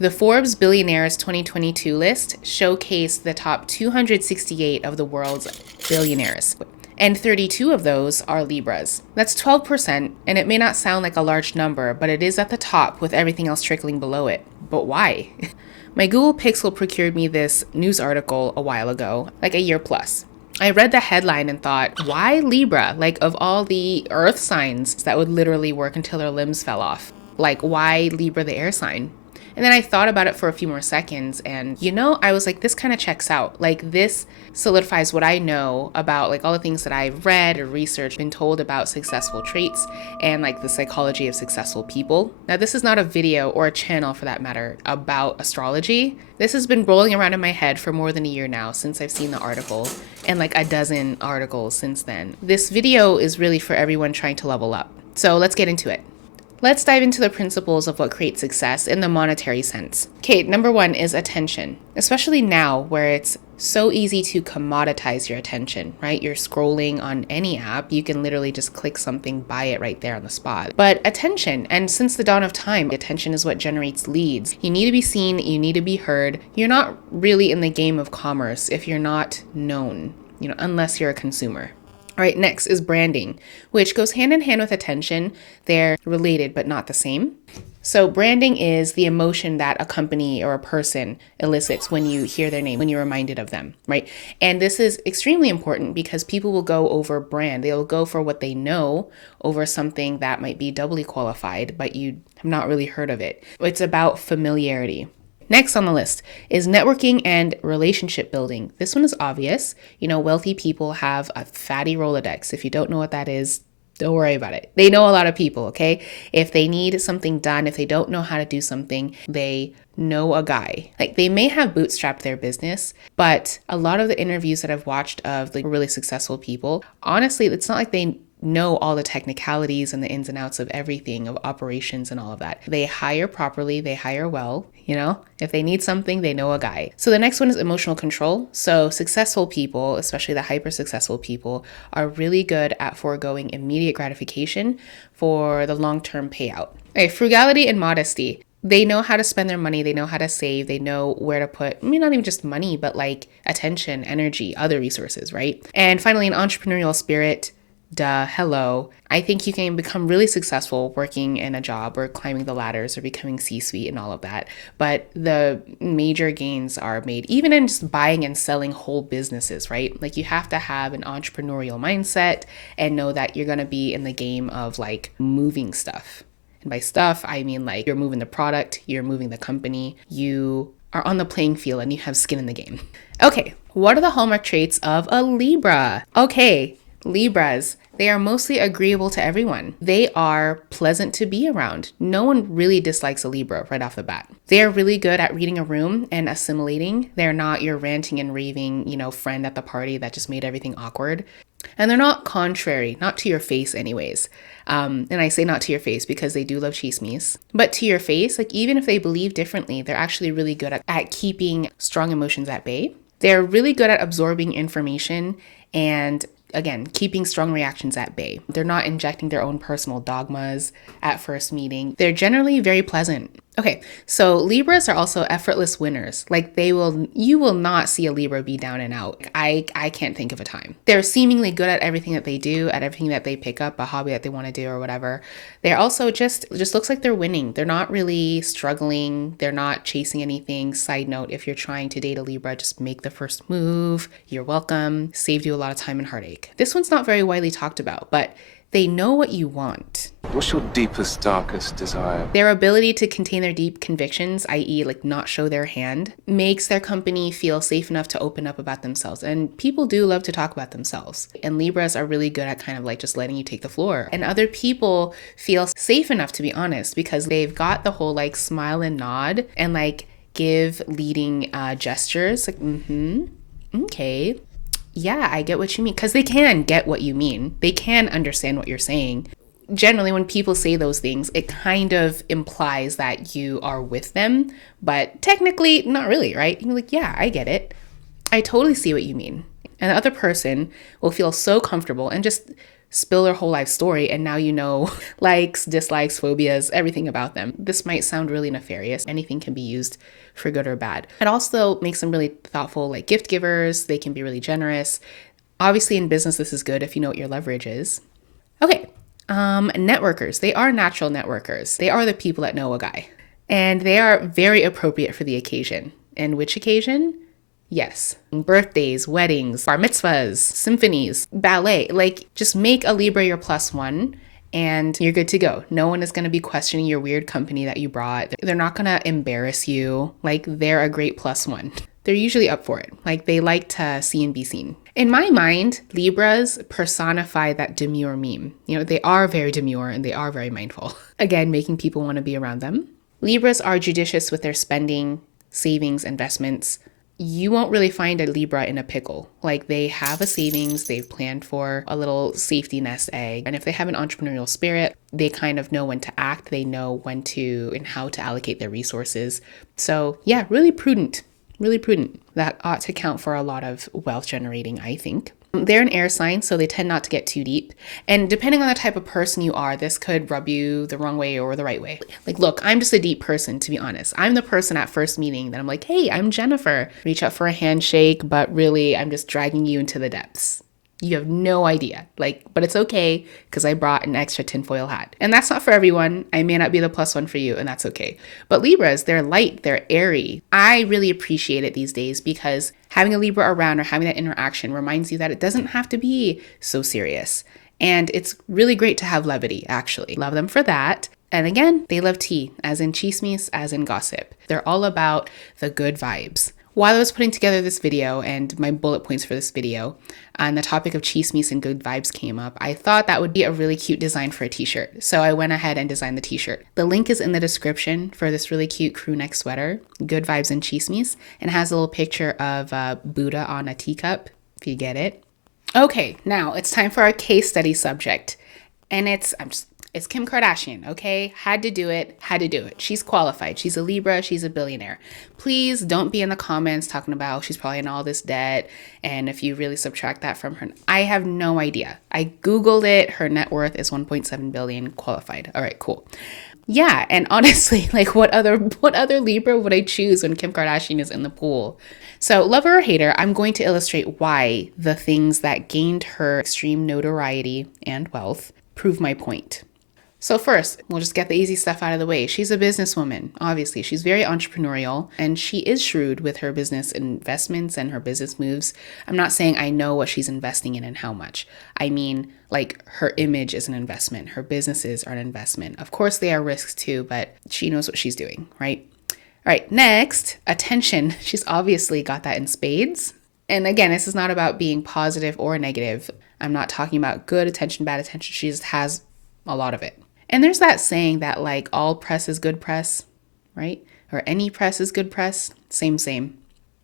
The Forbes Billionaires 2022 list showcased the top 268 of the world's billionaires, and 32 of those are Libras. That's 12%, and it may not sound like a large number, but it is at the top with everything else trickling below it. But why? My Google Pixel procured me this news article a while ago, like a year plus. I read the headline and thought, why Libra? Like, of all the earth signs that would literally work until their limbs fell off. Like, why Libra, the air sign? And then I thought about it for a few more seconds and, I was like, this kind of checks out. Like, this solidifies what I know about like all the things that I've read or researched, been told about successful traits and like the psychology of successful people. Now, this is not a video or a channel for that matter about astrology. This has been rolling around in my head for more than a year now since I've seen the article, and like a dozen articles since then. This video is really for everyone trying to level up. So let's get into it. Let's dive into the principles of what creates success in the monetary sense. Okay, number one is attention, especially now where it's so easy to commoditize your attention, right? You're scrolling on any app, you can literally just click something, buy it right there on the spot. But attention, and since the dawn of time, attention is what generates leads. You need to be seen, you need to be heard. You're not really in the game of commerce if you're not known, unless you're a consumer. All right, next is branding, which goes hand in hand with attention. They're related, but not the same. So branding is the emotion that a company or a person elicits when you hear their name, when you're reminded of them, right? And this is extremely important because people will go over brand. They'll go for what they know over something that might be doubly qualified, but you have not really heard of it. It's about familiarity. Next on the list is networking and relationship building. This one is obvious. Wealthy people have a fatty Rolodex. If you don't know what that is, don't worry about it. They know a lot of people, okay? If they need something done, if they don't know how to do something, they know a guy. Like, they may have bootstrapped their business, but a lot of the interviews that I've watched of the really successful people, honestly, it's not like they know all the technicalities and the ins and outs of everything, of operations and all of that. They hire properly, they hire well, if they need something, they know a guy. So the next one is emotional control. So successful people, especially the hyper successful people, are really good at foregoing immediate gratification for the long-term payout. Okay, frugality and modesty. They know how to spend their money, they know how to save, they know where to put, not even just money, but like attention, energy, other resources, right? And finally, an entrepreneurial spirit. Hello. I think you can become really successful working in a job or climbing the ladders or becoming C-suite and all of that. But the major gains are made even in just buying and selling whole businesses, right? Like, you have to have an entrepreneurial mindset and know that you're going to be in the game of like moving stuff. And by stuff, I mean like you're moving the product, you're moving the company, you are on the playing field and you have skin in the game. Okay, what are the hallmark traits of a Libra? Okay, Libras, they are mostly agreeable to everyone. They are pleasant to be around. No one really dislikes a Libra right off the bat. They are really good at reading a room and assimilating. They're not your ranting and raving, friend at the party that just made everything awkward. And they're not contrary, not to your face anyways. And I say not to your face because they do love chismis. But to your face, like, even if they believe differently, they're actually really good at keeping strong emotions at bay. They're really good at absorbing information and, again, keeping strong reactions at bay. They're not injecting their own personal dogmas at first meeting. They're generally very pleasant. Okay, so Libras are also effortless winners. Like, you will not see a Libra be down and out. I can't think of a time. They're seemingly good at everything that they do, at everything that they pick up, a hobby that they want to do or whatever. They're also just looks like they're winning. They're not really struggling. They're not chasing anything. Side note, if you're trying to date a Libra, just make the first move. You're welcome. Saved you a lot of time and heartache. This one's not very widely talked about, but they know what you want. What's your deepest, darkest desire? Their ability to contain their deep convictions, i.e. like not show their hand, makes their company feel safe enough to open up about themselves. And people do love to talk about themselves. And Libras are really good at kind of like just letting you take the floor. And other people feel safe enough to be honest because they've got the whole like smile and nod and like give leading gestures. Like, okay. Yeah, I get what you mean. Because they can get what you mean. They can understand what you're saying. Generally, when people say those things, it kind of implies that you are with them. But technically, not really, right? You're like, yeah, I get it. I totally see what you mean. And the other person will feel so comfortable and just spill their whole life story, and now you know likes, dislikes, phobias, everything about them. This might sound really nefarious. Anything can be used for good or bad. It also makes them really thoughtful, like gift givers. They can be really generous. Obviously, in business, this is good if you know what your leverage is. Okay, networkers. They are natural networkers. They are the people that know a guy. And they are very appropriate for the occasion. And which occasion? Yes. Birthdays, weddings, bar mitzvahs, symphonies, ballet. Like, just make a Libra your +1 and you're good to go. No one is going to be questioning your weird company that you brought. They're not going to embarrass you. Like, they're a great +1. They're usually up for it. Like, they like to see and be seen. In my mind, Libras personify that demure meme. You know, they are very demure and they are very mindful. Again, making people want to be around them. Libras are judicious with their spending, savings, investments. You won't really find a Libra in a pickle. Like, they have a savings, they've planned for a little safety nest egg. And if they have an entrepreneurial spirit, they kind of know when to act, they know when to and how to allocate their resources. So yeah, really prudent. Really prudent. That ought to count for a lot of wealth generating, I think. They're an air sign, so they tend not to get too deep. And depending on the type of person you are, this could rub you the wrong way or the right way. Like, look, I'm just a deep person, to be honest. I'm the person at first meeting that I'm like, hey, I'm Jennifer. Reach out for a handshake, but really, I'm just dragging you into the depths. You have no idea. Like, but it's okay because I brought an extra tinfoil hat. And that's not for everyone. I may not be the +1 for you, and that's okay. But Libras, they're light, they're airy. I really appreciate it these days because having a Libra around or having that interaction reminds you that it doesn't have to be so serious. And it's really great to have levity, actually. Love them for that. And again, they love tea, as in chismis, as in gossip. They're all about the good vibes. While I was putting together this video and my bullet points for this video, and the topic of chismis and good vibes came up, I thought that would be a really cute design for a t-shirt. So I went ahead and designed the t-shirt. The link is in the description for this really cute crew neck sweater, Good Vibes and Chismis, and has a little picture of Buddha on a teacup, if you get it. Okay, now it's time for our case study subject. And it's Kim Kardashian, okay? Had to do it. She's qualified. She's a Libra. She's a billionaire. Please don't be in the comments talking about she's probably in all this debt. And if you really subtract that from her, I have no idea. I Googled it. Her net worth is 1.7 billion, qualified. All right, cool. Yeah, and honestly, like what other Libra would I choose when Kim Kardashian is in the pool? So lover or hater, I'm going to illustrate why the things that gained her extreme notoriety and wealth prove my point. So first, we'll just get the easy stuff out of the way. She's a businesswoman, obviously. She's very entrepreneurial, and she is shrewd with her business investments and her business moves. I'm not saying I know what she's investing in and how much. I mean, like, her image is an investment. Her businesses are an investment. Of course, they are risks too, but she knows what she's doing, right? All right, next, attention. She's obviously got that in spades. And again, this is not about being positive or negative. I'm not talking about good attention, bad attention. She just has a lot of it. And there's that saying that like all press is good press, right? Or any press is good press, same.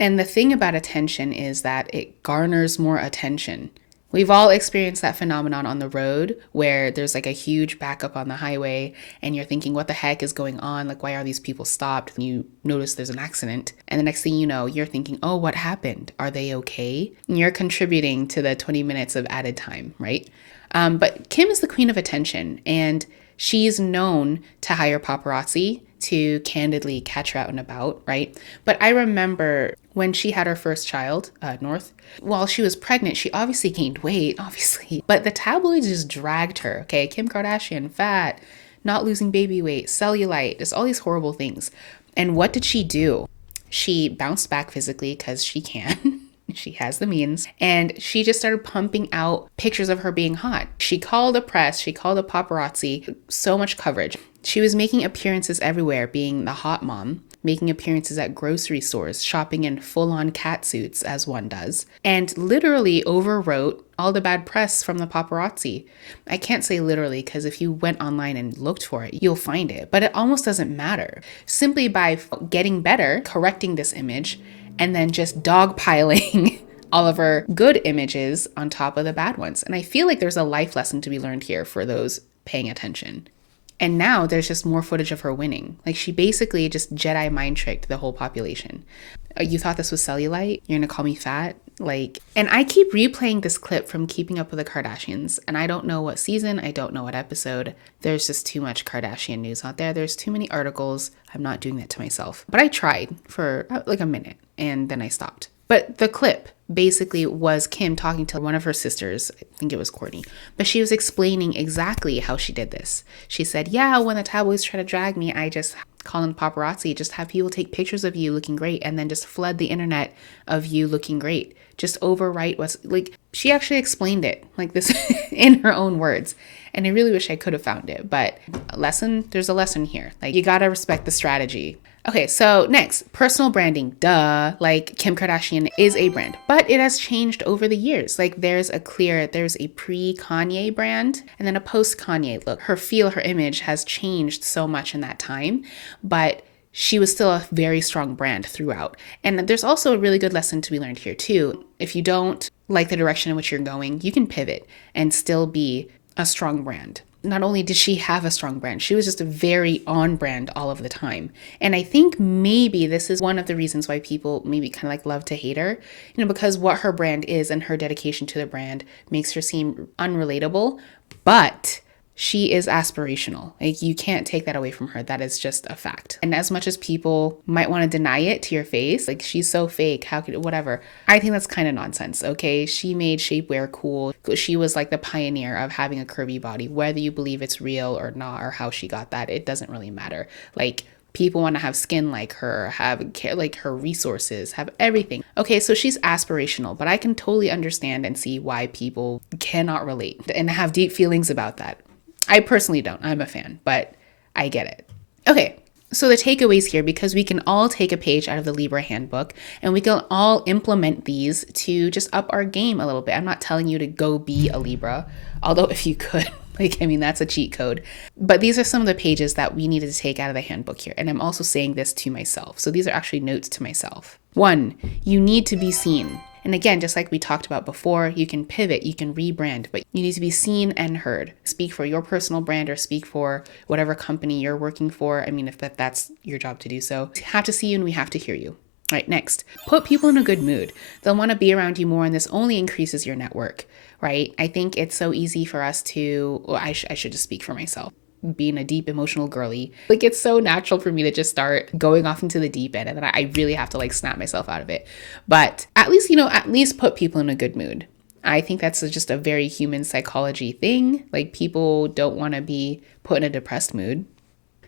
And the thing about attention is that it garners more attention. We've all experienced that phenomenon on the road where there's like a huge backup on the highway and you're thinking, what the heck is going on? Like, why are these people stopped? And you notice there's an accident. And the next thing you know, you're thinking, oh, what happened? Are they okay? And you're contributing to the 20 minutes of added time, right? But Kim is the queen of attention, and she's known to hire paparazzi to candidly catch her out and about, right? But I remember when she had her first child, North, while she was pregnant, she obviously gained weight, obviously. But the tabloids just dragged her, okay? Kim Kardashian, fat, not losing baby weight, cellulite, just all these horrible things. And what did she do? She bounced back physically because she can. She has the means. And she just started pumping out pictures of her being hot. She called the press, she called the paparazzi, so much coverage. She was making appearances everywhere, being the hot mom, making appearances at grocery stores, shopping in full-on cat suits, as one does, and literally overwrote all the bad press from the paparazzi. I can't say literally because if you went online and looked for it, you'll find it, but it almost doesn't matter. Simply by getting better, correcting this image, and then just dogpiling all of her good images on top of the bad ones. And I feel like there's a life lesson to be learned here for those paying attention. And now there's just more footage of her winning. Like, she basically just Jedi mind tricked the whole population. You thought this was cellulite? You're gonna call me fat? And I keep replaying this clip from Keeping Up with the Kardashians, and I don't know what season, I don't know what episode. There's just too much Kardashian news out there. There's too many articles. I'm not doing that to myself. But I tried for like a minute, and then I stopped. But the clip basically was Kim talking to one of her sisters. I think it was Kourtney. But she was explaining exactly how she did this. She said, yeah, when the tabloids try to drag me, I just call in paparazzi, just have people take pictures of you looking great and then just flood the internet of you looking great. Just overwrite what's like, she actually explained it like this in her own words. And I really wish I could have found it, but there's a lesson here. Like, you gotta respect the strategy. Okay, so next, personal branding. Duh, like Kim Kardashian is a brand, but it has changed over the years. Like there's a pre-Kanye brand and then a post-Kanye look. Her feel, her image has changed so much in that time, but she was still a very strong brand throughout. And there's also a really good lesson to be learned here too. If you don't like the direction in which you're going, you can pivot and still be a strong brand. Not only did she have a strong brand, she was just a very on brand all of the time. And I think maybe this is one of the reasons why people maybe kind of like love to hate her, because what her brand is and her dedication to the brand makes her seem unrelatable, but she is aspirational. Like, you can't take that away from her. That is just a fact. And as much as people might want to deny it to your face, like, she's so fake, how could, whatever, I think that's kind of nonsense, okay? She made shapewear cool. She was like the pioneer of having a curvy body. Whether you believe it's real or not, or how she got that, it doesn't really matter. Like, people want to have skin like her, have like her resources, have everything. Okay, so she's aspirational, but I can totally understand and see why people cannot relate and have deep feelings about that. I personally don't. I'm a fan, but I get it. Okay, so the takeaways here, because we can all take a page out of the Libra Handbook and we can all implement these to just up our game a little bit. I'm not telling you to go be a Libra, although if you could, that's a cheat code. But these are some of the pages that we needed to take out of the handbook here. And I'm also saying this to myself. So these are actually notes to myself. 1, you need to be seen. And again, just like we talked about before, you can pivot, you can rebrand, but you need to be seen and heard. Speak for your personal brand or speak for whatever company you're working for. I mean, if that's your job to do so. We have to see you and we have to hear you. All right, next, put people in a good mood. They'll want to be around you more, and this only increases your network, right? I think it's so easy for us to, I should just speak for myself. Being a deep emotional girly, like, it's so natural for me to just start going off into the deep end, and then I really have to like snap myself out of it. But at least put people in a good mood. I think that's just a very human psychology thing. Like, people don't want to be put in a depressed mood.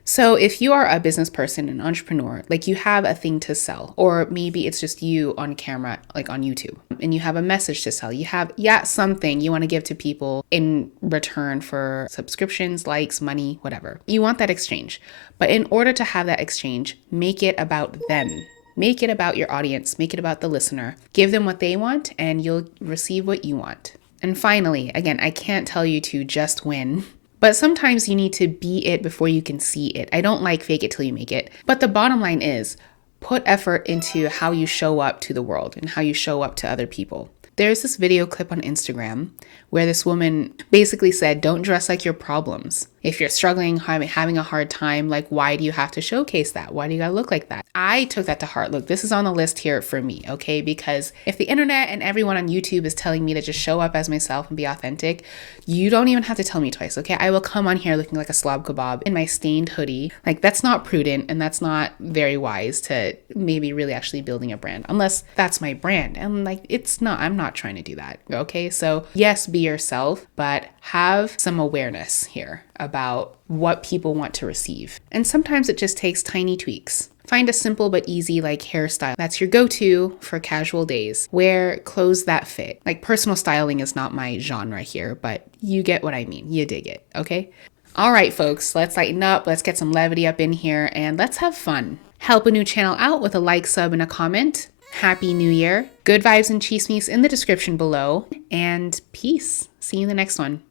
So if you are a business person, an entrepreneur, like, you have a thing to sell, or maybe it's just you on camera, like on YouTube, and you have a message to sell. You have, something you want to give to people in return for subscriptions, likes, money, whatever. You want that exchange. But in order to have that exchange, make it about them. Make it about your audience. Make it about the listener. Give them what they want and you'll receive what you want. And finally, again, I can't tell you to just win. But sometimes you need to be it before you can see it. I don't like fake it till you make it. But the bottom line is, put effort into how you show up to the world and how you show up to other people. There's this video clip on Instagram where this woman basically said, don't dress like your problems. If you're struggling, having a hard time, like, why do you have to showcase that? Why do you gotta look like that? I took that to heart. Look, this is on the list here for me, okay? Because if the internet and everyone on YouTube is telling me to just show up as myself and be authentic, you don't even have to tell me twice, okay? I will come on here looking like a slob kebab in my stained hoodie. Like, that's not prudent and that's not very wise to maybe really actually building a brand, unless that's my brand. And like, I'm not trying to do that, okay? So yes, be yourself, but have some awareness here about what people want to receive. And sometimes it just takes tiny tweaks. Find a simple but easy like hairstyle that's your go-to for casual days. Wear clothes that fit. Like, personal styling is not my genre here, but you get what I mean. You dig it, okay? All right, folks, let's lighten up. Let's get some levity up in here and let's have fun. Help a new channel out with a like, sub, and a comment. Happy New Year. Good vibes and chismis in the description below. And peace. See you in the next one.